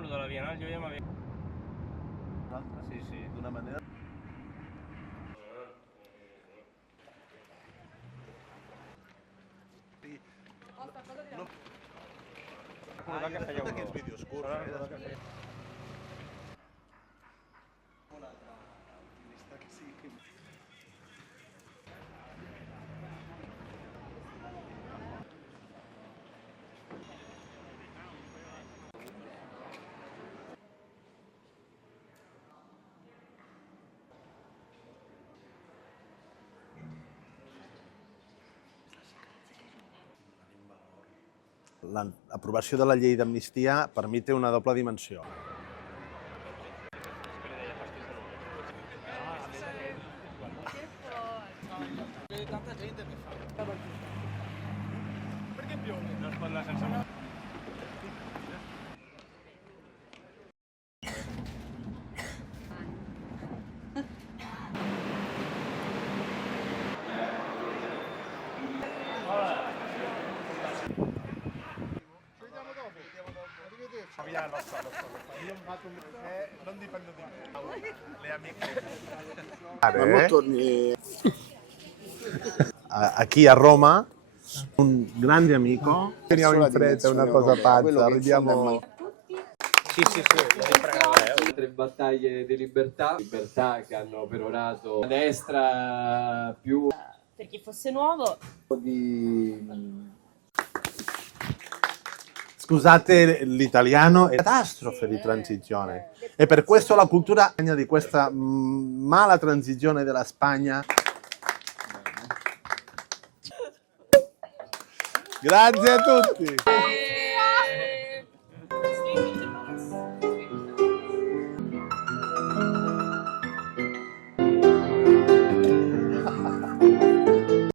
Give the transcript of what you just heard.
voluto la via, no? Gli vogliamo avere. Un'altra? Sì, sì. Di una maniera. Aspetta che il video scorre. L'aprovació de la llei d'amnistia per mi té una doble dimensió. Tanta gente che fa. Perché piove? Non parla senza. Non dipende di me. Le amiche. Qui a Roma, un grande amico. Veniamo in fretta, è una cosa pazza. Arriviamo. Sì, sì, sì. Tre battaglie di libertà che hanno perorato la destra più Per chi fosse nuovo, Scusate l'italiano, è catastrofe di transizione. E per questo la cultura di questa mala transizione della Spagna. Grazie a tutti.